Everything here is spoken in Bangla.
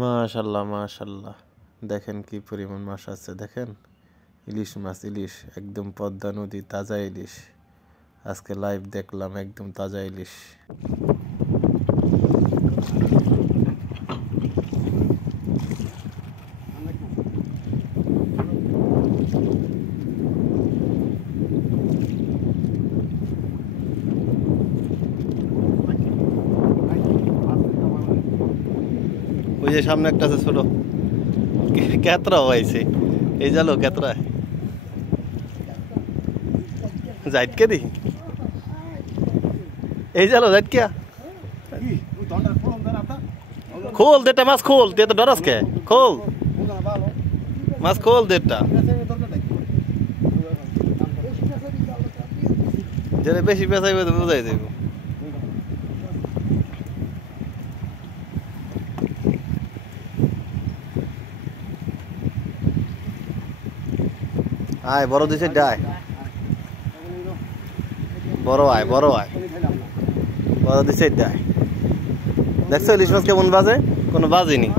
মাশাআল্লাহ মাশাআল্লাহ, দেখেন কি পরিমাণ মাছ আছে। দেখেন ইলিশ মাছ, ইলিশ একদম পদ্মা নদী তাজা ইলিশ। আজকে লাইভ দেখলাম একদম তাজা ইলিশ। ওই যে সামনে একটা আছে ছোট ক্যাতরা হয়েছে, এই জালো ক্যাতরা যাইটকে দি, এই জালো যাইটকে খোল দেটা মাছ খোল, তুই তো ডরাস কে? খোল মাছ খোল দেটা, যেটা বেশি পেঁচাইবে তো বুঝাই দেব। আয় বড় দিছে ডায়, বড় আয় বড় আয়, বড় দিছে ডায়। দেখছো ইলিশ মাছ কেমন বাজে? কোনো বাজেনি।